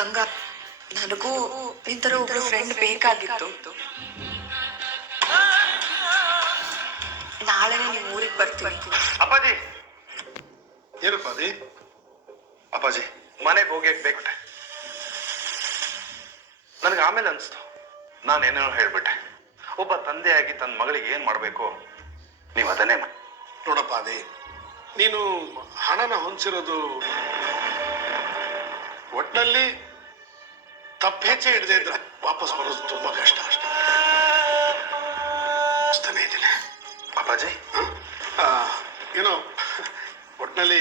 ಗಂಗಾ, ನನಗೂ ನಿಂತರ ಒಬ್ರು ಫ್ರೆಂಡ್ ಬೇಕಾಗಿತ್ತು. ನಾಳೆನೇ ನೀವು ಊರಿಗೆ ಬರ್ತೀವಿ. ಅಪ್ಪಾಜಿ, ಏನಪ್ಪ ಅಪ್ಪಾಜಿ, ಮನೆಗೆ ಹೋಗಿ ಬೇಕಟ್ಟೆ. ನನಗೆ ಆಮೇಲೆ ಅನಿಸ್ತು, ನಾನೇನೇನೋ ಹೇಳ್ಬಿಟ್ಟೆ. ಒಬ್ಬ ತಂದೆಯಾಗಿ ತನ್ನ ಮಗಳಿಗೆ ಏನ್ ಮಾಡ್ಬೇಕು ನೀವು ಅದನ್ನೇ ನೋಡಪ್ಪ. ನೀನು ಹಣನ ಹೊಂದಿಸಿರೋದು ಒಟ್ಟಿನಲ್ಲಿ ತಪ್ಪೆಚ್ಚೆ ಹಿಡದೆ ಇದ್ರೆ ವಾಪಸ್ ಬರೋದು ತುಂಬಾ ಕಷ್ಟ. ಅಷ್ಟೇ ಇದ್ದೀನಿ ಅಪ್ಪಾಜಿ. ಏನೋ ಒಟ್ಟಿನಲ್ಲಿ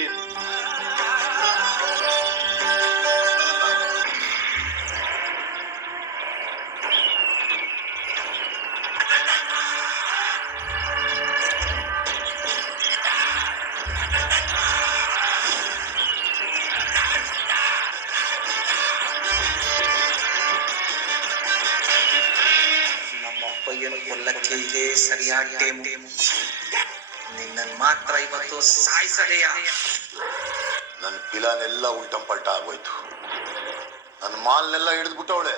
ಕೊಲ್ಲಕ್ಕೆ ಇದೆ ಸರಿಯಾದ ಟೈಮ್. ನಿನ್ನ ಮಾತ್ರ ಇವತ್ತು ಸಾಯಿಸದೆಯ. ನನ್ನ ಪಿಲಾನೆಲ್ಲ ಉಲ್ಟಂ ಪಲ್ಟ ಆಗೋಯ್ತು. ನನ್ನ ಮಾಲ್ನೆಲ್ಲ ಹಿಡಿದ್ಬಿಟ್ಟವಳೆ.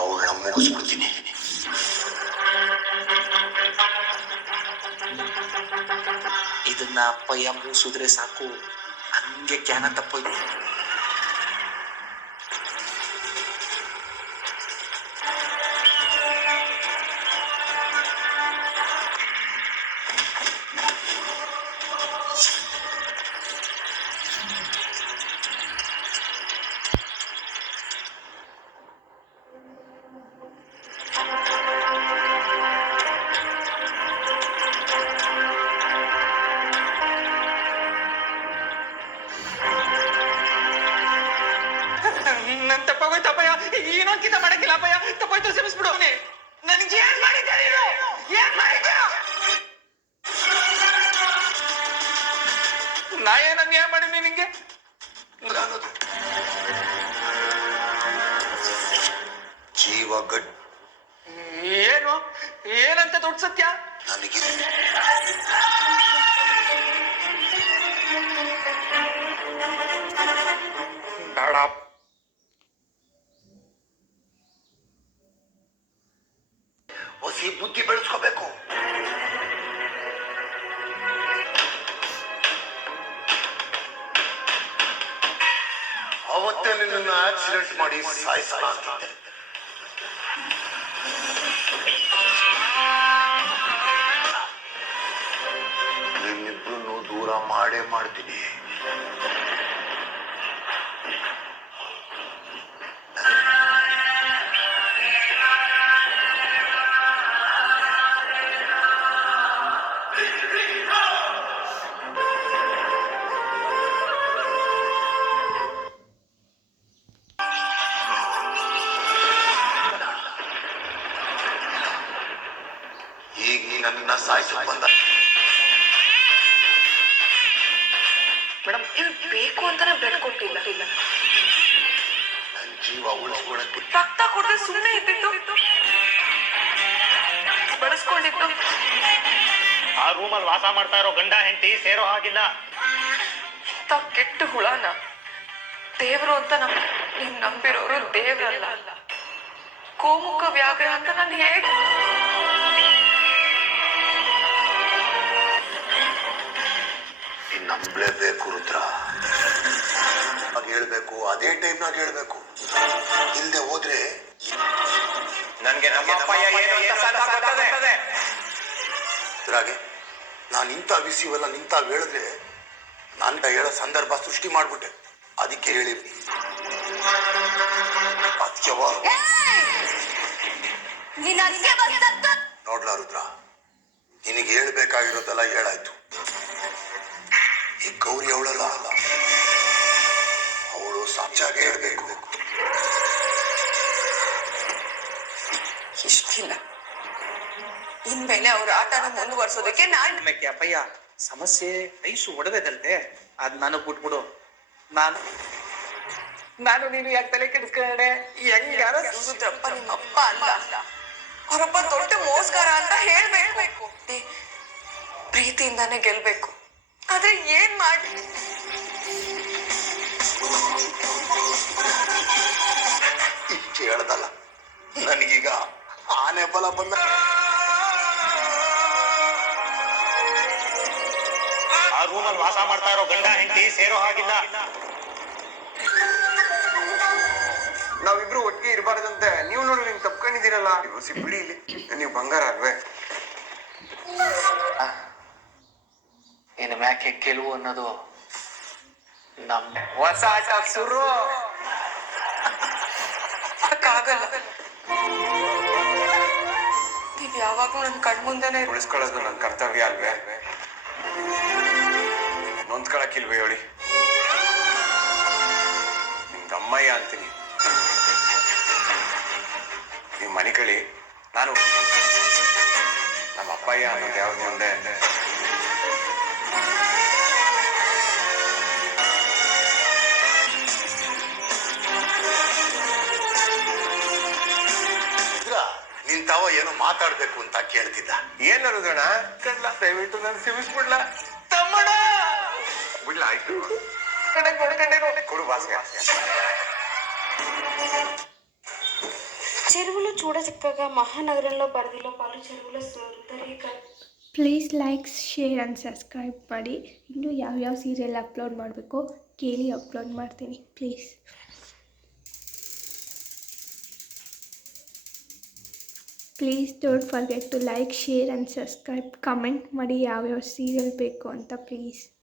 ಅವಳನ್ನ ಮುಗಿಸ್ಬಿಡ್ತೀನಿ. ಇದನ್ನ ಅಪ್ಪಯ್ಯ ಮೂಸಿದ್ರೆ ಸಾಕು, ಹಂಗೆ ಜ್ಞಾನ ತಪ್ಪೋಯ್ತು. ನನ್ ತಪ್ಪಾಗೋಯ್ತಪ್ಪಯ್ಯ, ಏನೋಕ್ಕಿಂತ ಮಾಡಕ್ಕಿಲ್ಲ ಅಪ್ಪಯ್ಯ. ತಪ್ಪಾಯ್ತು, ಕ್ಷಮಿಸ್ಬಿಡು. ನನಗೆ ಏನ್ ಮಾಡಿದ್ದೆ ನೀನು? ಏನ್ ಮಾಡಿದ್ದೆ? ನಾ ಏನ್ ಅನ್ಯಾಯ ಮಾಡಿ ನಿಂಗೆ? ಜೀವ ಗಡ್ ಏನು ಏನಂತ ದೊಡ್ಡ ಸತ್ಯ? ನನಗೆ ಬೇಡ. ಹೊಸಿ ಬುದ್ಧಿ ಬೆಳೆಸ್ಕೋಬೇಕು. ಅವತ್ತೇ ನಿನ್ನ ಆಕ್ಸಿಡೆಂಟ್ ಮಾಡಿ ಸಾಯಿಸಲಾಗ್ತಿದ್ದೆ. ನಿನ್ನಿಬ್ರು ದೂರ ಮಾಡೇ ಮಾಡ್ತೀನಿ. ಈಗ ನನ್ನ ಸಾಯಿಸೋಕ್ ಬಂದ. ಮೇಡಮ್, ಇಲ್ಲಿ ಬೇಕು ಅಂತಾನೆ ಬ್ಲಡ್ ಕೊಟ್ಟಿಲ್ಲ. ನನ್ನ ಜೀವ ಉಳಿಸ್ಕೊಳಕ್ಕೆ ರಕ್ತ ಕೊಡದೆ ಸುಮ್ಮನೆ ಇದ್ದಿದ್ದು, ಬಳಸ್ಕೊಂಡಿದ್ದು. ಆ ರೂಮಲ್ಲಿ ವಾಸ ಮಾಡ್ತಾ ಇರೋ ಗಂಡ ಹೆಂಡತಿ ಸೇರೋ ಹಾಗಿಲ್ಲ. ಇಂಥ ಕೆಟ್ಟ ಹುಳನ ದೇವ್ರು ಅಂತ ನೀವ್ ನಂಬಿರೋರು ದೇವ್ರಲ್ಲ. ಗೋಮುಖ ವ್ಯಾಘ್ರ ಅಂತ ನಾನು ಹೇಗೆ ನಂಬಲೇಬೇಕು ರುದ್ರ. ಹೇಳ್ಬೇಕು, ಅದೇ ಟೈಮ್ನಾಗ ಹೇಳ್ಬೇಕು. ಇಲ್ಲದೆ ಹೋದ್ರೆ ನನ್ಗೆ ಇದ್ರಾಗೆ ನಾನು ಇಂಥ ವಿಷಯವೆಲ್ಲ ನಿಂತಾಗ ಹೇಳಿದ್ರೆ ನಾನು ಹೇಳೋ ಸಂದರ್ಭ ಸೃಷ್ಟಿ ಮಾಡ್ಬಿಟ್ಟೆ. ಅದಕ್ಕೆ ಹೇಳಿ ನೋಡ್ಲಾ ರುದ್ರ, ನಿನಗೆ ಹೇಳ್ಬೇಕಾಗಿರೋದೆಲ್ಲ ಹೇಳಾಯ್ತು. ಈ ಗೌರಿ ಅವಳಲ್ಲ, ಅವಳು ಸಾಕ್ಷಾಗೆ ಹೇಳ್ಬೇಕು. ಇಷ್ಟಿಲ್ಲ, ಇನ್ಮೇಲೆ ಅವ್ರ ಆಟನ ಮುಂದುವರ್ಸೋದಕ್ಕೆ ಅಪ್ಪಯ್ಯ ಸಮಸ್ಯೆ ಐಸು ಒಡವೆದಲ್ದೆ ಅದ್ ನಾನು ಬಿಟ್ಬಿಡು. ನಾನು ನೀನು ಯಾಕೆ ತಲೆ ಕೆಡಿಸ್ಕೊಂಡೆ? ಹೆಂಗಾರ ರುದ್ರಪ್ಪ ನಿಮ್ಮ ಅಪ್ಪ ಅಲ್ಲ, ಅವರೊಬ್ಬ ದೊಡ್ಡ ಮೋಸ್ಗಾರ ಅಂತ ಹೇಳ್ಬೇಕು. ಪ್ರೀತಿಯಿಂದಾನೇ ಗೆಲ್ಬೇಕು. ಆದ್ರೆ ಏನ್ ಮಾಡಿ ಇಷ್ಟು ಹೇಳ್ದಲ್ಲ, ನನಗೀಗ ಆನೆ ಬಲ ಬಂದ. ಆ ರೂಮಲ್ಲಿ ವಾಸ ಮಾಡ್ತಾ ಇರೋ ಗಂಡ ಹೆಂಡತಿ ಸೇರೋ ಹಾಗಿಲ್ಲ. ನಾವಿಬ್ರು ಒಟ್ಟಿಗೆ ಇರಬಾರ್ದಂತೆ ನೀವು ನೋಡಿ ನಿಮ್ಗೆ ತಪ್ಕೊಂಡಿದ್ದೀರಲ್ಲ. ಇವ್ರು ಬಿಡಿ ಇಲ್ಲಿ, ನೀವು ಬಂಗಾರ ಅಲ್ವೇ? ಇನ್ನು ಮ್ಯಾಕೆ ಗೆಲುವು ಅನ್ನೋದು ನಮ್ಮ ಹೊಸ ಆಟ ಶುರು. ಆಗಲ್ಲ, ನೀವ್ ಯಾವಾಗ್ಲೂ ನನ್ ಕಣ್ಮುಂದೆನೆ ಉಳಿಸ್ಕೊಳ್ಳೋದು ನನ್ನ ಕರ್ತವ್ಯ ಅಲ್ವೇ? ನೊಂದ್ಕೊಳಕ್ಕಿಲ್ವೇ ಹೇಳಿ? ನಿಮ್ಗೆ ಅಮ್ಮಯ್ಯ ಅಂತೀನಿ. ನೀವು ಮನೆ ಕಳಿ, ನಾನು ನಮ್ಮ ಅಪ್ಪಯ್ಯ ಅನ್ನೋದು ಯಾವ್ದು ಮುಂದೆ. ನಿನ್ ತಾವ ಏನೋ ಮಾತಾಡ್ಬೇಕು ಅಂತ ಕೇಳ್ತಿದ್ದ. ಏನ್ ಅನ್ನೋದಣ್ಣ? ದಯವಿಟ್ಟು ನಾನು ಸಿಮಿಸ್ಬಿಡ್ಲ ತಮ್ಮಡ ಬಿಡ್ಲ? ಆಯ್ತು ಕೊಡು ಭಾಸ್ಕರ. చెరువులో చూడచక్కగా మహానగరంలో పరిధిలో పలు చెరువుల సుందరీకరణ. Please like share and subscribe ಮಾಡಿ. ಇನ್ನೂ ಯಾವ್ಯಾವ ಸೀರಿಯಲ್ ಅಪ್ಲೋಡ್ ಮಾಡಬೇಕೋ ಕೇಳಿ ಅಪ್ಲೋಡ್ ಮಾಡ್ತೀನಿ please. Please don't forget to like share and subscribe. Comment ಮಾಡಿ ಯಾವ್ಯಾವ ಸೀರಿಯಲ್ ಬೇಕು ಅಂತ ಪ್ಲೀಸ್.